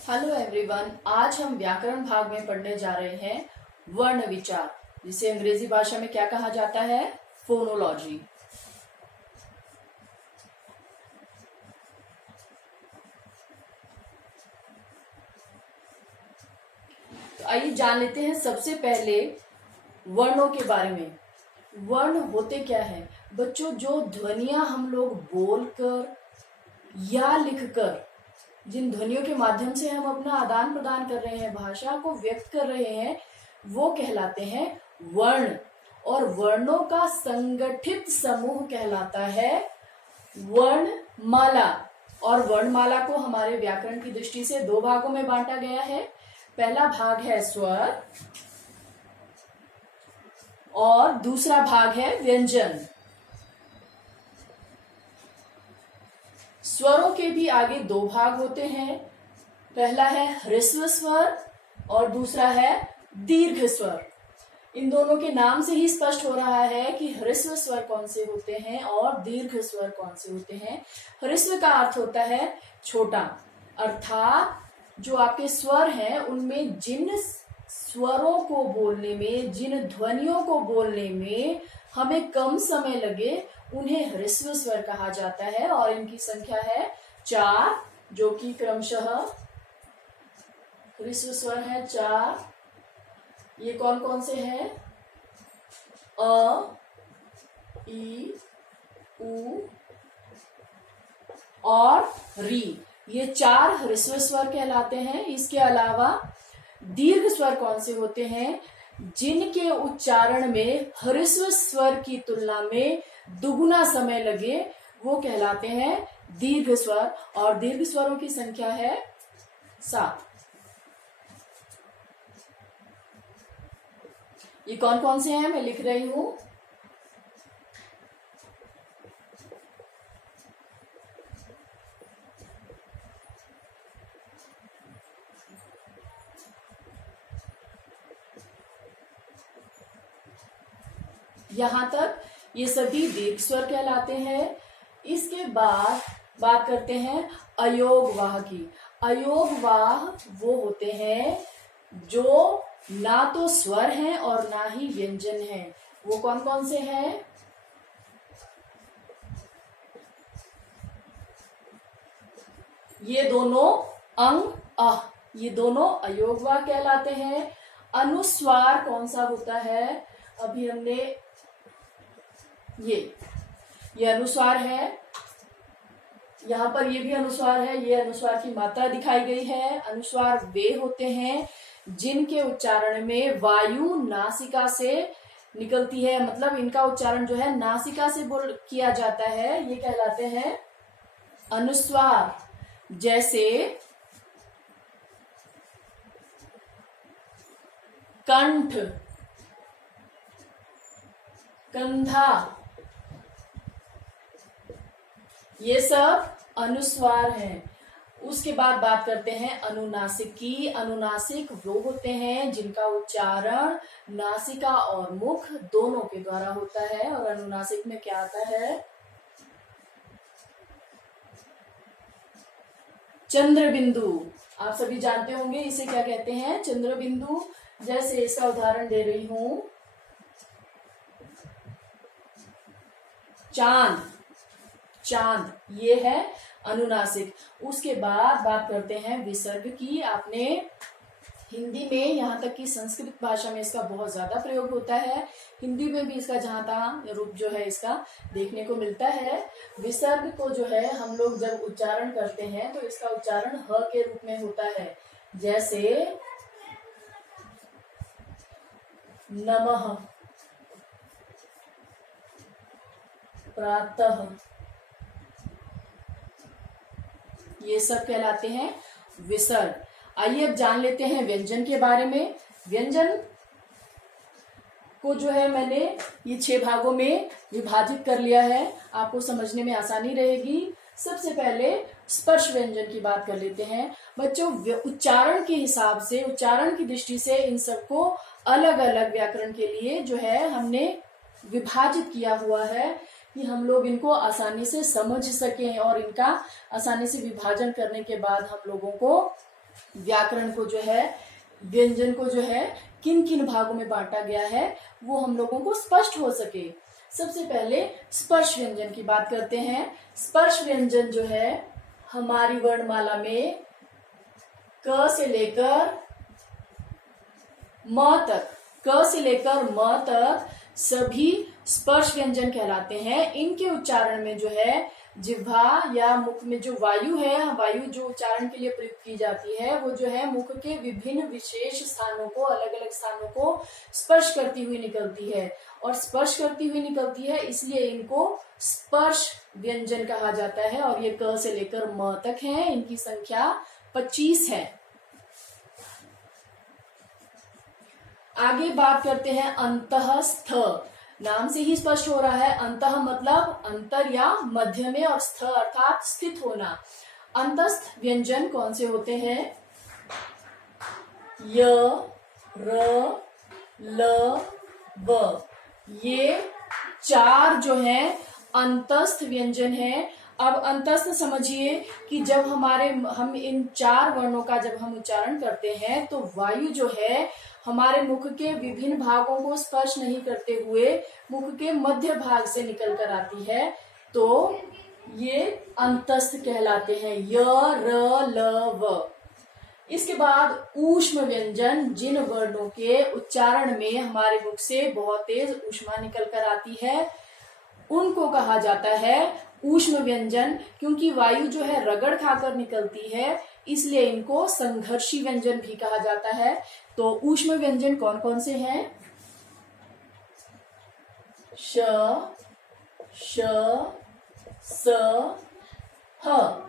Hello everyone, आज हम व्याकरण भाग में पढ़ने जा रहे हैं वर्ण विचार, जिसे अंग्रेजी भाषा में क्या कहा जाता है? फोनोलॉजी। तो आइए जान लेते हैं सबसे पहले वर्णों के बारे में। वर्ण होते क्या है बच्चों? जो ध्वनियां हम लोग बोलकर या लिखकर, जिन ध्वनियों के माध्यम से हम अपना आदान प्रदान कर रहे हैं, भाषा को व्यक्त कर रहे हैं, वो कहलाते हैं वर्ण। और वर्णों का संगठित समूह कहलाता है वर्णमाला। और वर्णमाला को हमारे व्याकरण की दृष्टि से दो भागों में बांटा गया है। पहला भाग है स्वर और दूसरा भाग है व्यंजन। स्वरों के भी आगे दो भाग होते हैं। पहला है ह्रस्व स्वर और दूसरा है दीर्घ स्वर। इन दोनों के नाम से ही स्पष्ट हो रहा है कि ह्रस्व स्वर कौन से होते हैं और दीर्घ स्वर कौन से होते हैं। ह्रस्व का अर्थ होता है छोटा, अर्थात जो आपके स्वर हैं उनमें जिन स्वरों को बोलने में, जिन ध्वनियों को बोलने में हमें कम समय लगे, उन्हें ह्रस्व स्वर कहा जाता है। और इनकी संख्या है 4, जो कि क्रमशः ह्रस्व स्वर है 4। ये कौन कौन से हैं? अ, ई, उ और री। ये 4 ह्रस्व स्वर कहलाते हैं। इसके अलावा दीर्घ स्वर कौन से होते हैं? जिनके उच्चारण में ह्रस्व स्वर की तुलना में दुगुना समय लगे, वो कहलाते हैं दीर्घ स्वर। और दीर्घ स्वरों की संख्या है 7। ये कौन कौन से हैं मैं लिख रही हूं। यहां तक ये सभी दीर्घ स्वर कहलाते हैं। इसके बाद बात करते हैं अयोगवाह की। अयोगवाह वो होते हैं जो ना तो स्वर हैं और ना ही व्यंजन हैं। वो कौन कौन से हैं? ये दोनों अंग अह, ये दोनों अयोगवाह कहलाते हैं। अनुस्वार कौन सा होता है? अभी हमने ये अनुस्वार है, यहां पर ये भी अनुस्वार है। ये अनुस्वार की मात्रा दिखाई गई है। अनुस्वार वे होते हैं जिनके उच्चारण में वायु नासिका से निकलती है, मतलब इनका उच्चारण जो है नासिका से किया जाता है, ये कहलाते हैं अनुस्वार। जैसे कंठ, कंधा, ये सब अनुस्वार हैं। उसके बाद बात करते हैं अनुनासिक की। अनुनासिक वो होते हैं जिनका उच्चारण नासिका और मुख दोनों के द्वारा होता है। और अनुनासिक में क्या आता है? चंद्र बिंदु। आप सभी जानते होंगे इसे क्या कहते हैं, चंद्र बिंदु। जैसे इसका उदाहरण दे रही हूं, चांद, चांद ये है अनुनासिक। उसके बाद बात करते हैं विसर्ग की। आपने हिंदी में, यहाँ तक कि संस्कृत भाषा में इसका बहुत ज्यादा प्रयोग होता है। हिंदी में भी इसका जहां तहां रूप जो है इसका देखने को मिलता है। विसर्ग को जो है हम लोग जब उच्चारण करते हैं तो इसका उच्चारण ह के रूप में होता है। जैसे नमः, प्रातः, ये सब कहलाते हैं विसर्ग। आइए अब जान लेते हैं व्यंजन के बारे में। व्यंजन को जो है मैंने ये 6 भागों में विभाजित कर लिया है, आपको समझने में आसानी रहेगी। सबसे पहले स्पर्श व्यंजन की बात कर लेते हैं। बच्चों, उच्चारण के हिसाब से, उच्चारण की दृष्टि से इन सबको अलग अलग व्याकरण के लिए जो है हमने विभाजित किया हुआ है कि हम लोग इनको आसानी से समझ सकें और इनका आसानी से विभाजन करने के बाद हम लोगों को व्याकरण को जो है, व्यंजन को जो है किन किन भागों में बांटा गया है वो हम लोगों को स्पष्ट हो सके। सबसे पहले स्पर्श व्यंजन की बात करते हैं। स्पर्श व्यंजन जो है हमारी वर्णमाला में क से लेकर म तक, क से लेकर म तक सभी स्पर्श व्यंजन कहलाते हैं। इनके उच्चारण में जो है जिह्वा या मुख में जो वायु है, वायु जो उच्चारण के लिए प्रयुक्त की जाती है वो जो है मुख के विभिन्न विशेष स्थानों को, अलग अलग स्थानों को स्पर्श करती हुई निकलती है। और स्पर्श करती हुई निकलती है इसलिए इनको स्पर्श व्यंजन कहा जाता है। और ये क से लेकर म तक है। इनकी संख्या 25 है। आगे बात करते हैं अंतःस्थ। नाम से ही स्पष्ट हो रहा है, अंतः मतलब अंतर या मध्य में, और स्थ अर्थात स्थित होना। अंतस्थ व्यंजन कौन से होते हैं? य, र, ल, व। ये 4 जो है अंतस्थ व्यंजन है। अब अंतस्थ समझिए कि जब हम इन 4 वर्णों का जब हम उच्चारण करते हैं तो वायु जो है हमारे मुख के विभिन्न भागों को स्पर्श नहीं करते हुए मुख के मध्य भाग से निकल कर आती है, तो ये अंतस्थ कहलाते हैं। य, र, ल, व। इसके बाद ऊष्म व्यंजन, जिन वर्णों के उच्चारण में हमारे मुख से बहुत तेज ऊष्मा निकल कर आती है उनको कहा जाता है ऊष्म व्यंजन। क्योंकि वायु जो है रगड़ खाकर निकलती है इसलिए इनको संघर्षी व्यंजन भी कहा जाता है। तो ऊष्म व्यंजन कौन कौन से हैं? श, श, स, ह।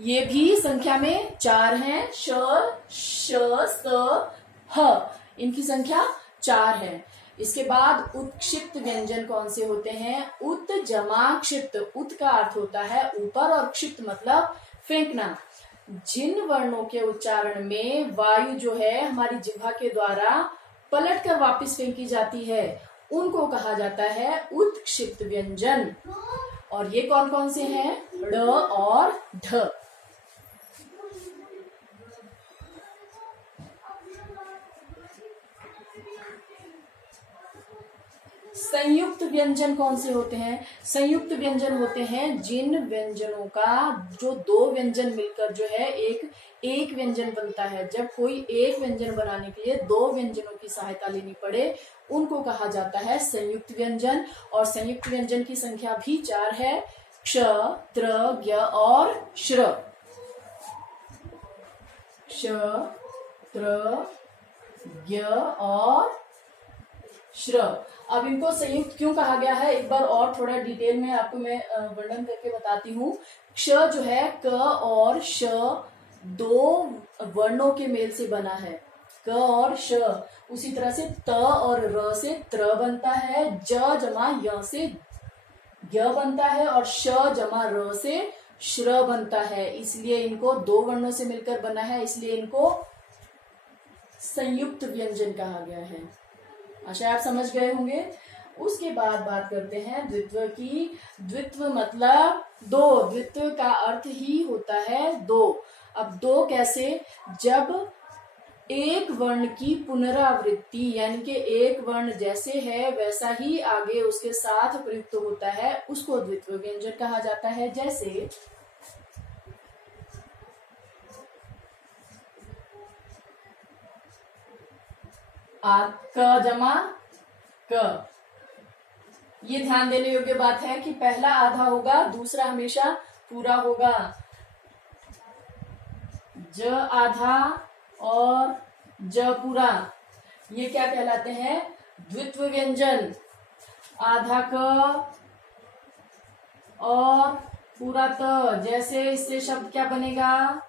ये भी संख्या में 4 हैं। श, श, स, ह। इनकी संख्या 4 है। इसके बाद उत्क्षिप्त व्यंजन कौन से होते हैं? उत जमा क्षिप्त। उत का अर्थ होता है ऊपर और क्षिप्त मतलब फेंकना। जिन वर्णों के उच्चारण में वायु जो है हमारी जिह्वा के द्वारा पलट कर वापस फेंकी जाती है उनको कहा जाता है उत्क्षिप्त व्यंजन। और ये कौन कौन से हैं? ड़ और ढ। संयुक्त व्यंजन कौन से होते हैं? संयुक्त व्यंजन होते हैं जिन व्यंजनों का जो 2 व्यंजन मिलकर जो है एक व्यंजन बनता है। जब कोई एक व्यंजन बनाने के लिए 2 व्यंजनों की सहायता लेनी पड़े उनको कहा जाता है संयुक्त व्यंजन। और संयुक्त व्यंजन की संख्या भी 4 है। क्ष, त्र, ज्ञ और श्र। क्ष, त्र, ज्ञ और श्र। अब इनको संयुक्त क्यों कहा गया है एक बार और थोड़ा डिटेल में आपको मैं वर्णन करके बताती हूँ। क्ष जो है क और श 2 वर्णों के मेल से बना है, क और श। उसी तरह से त और र से त्र बनता है, ज जमा य से य बनता है और श जमा र से श्र बनता है। इसलिए इनको 2 वर्णों से मिलकर बना है, इसलिए इनको संयुक्त व्यंजन कहा गया है। आशा आप समझ गए होंगे। उसके बाद बात करते हैं द्वित्व की। द्वित्व मतलब 2। द्वित्व का अर्थ ही होता है 2। अब 2 कैसे? जब एक वर्ण की पुनरावृत्ति यानी कि एक वर्ण जैसे है वैसा ही आगे उसके साथ प्रयुक्त होता है उसको द्वित्व व्यंजन कहा जाता है। जैसे क जमा क। ये ध्यान देने योग्य बात है कि पहला आधा होगा, दूसरा हमेशा पूरा होगा। ज आधा और ज पूरा, ये क्या कहलाते हैं? द्वित्व व्यंजन। आधा क और पूरा त। जैसे इससे शब्द क्या बनेगा?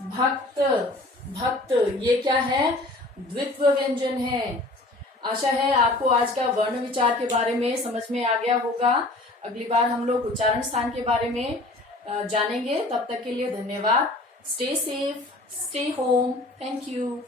भक्त। भक्त ये क्या है? द्वित्व व्यंजन है। आशा है आपको आज का वर्ण विचार के बारे में समझ में आ गया होगा। अगली बार हम लोग उच्चारण स्थान के बारे में जानेंगे। तब तक के लिए धन्यवाद। Stay safe, stay home. Thank you.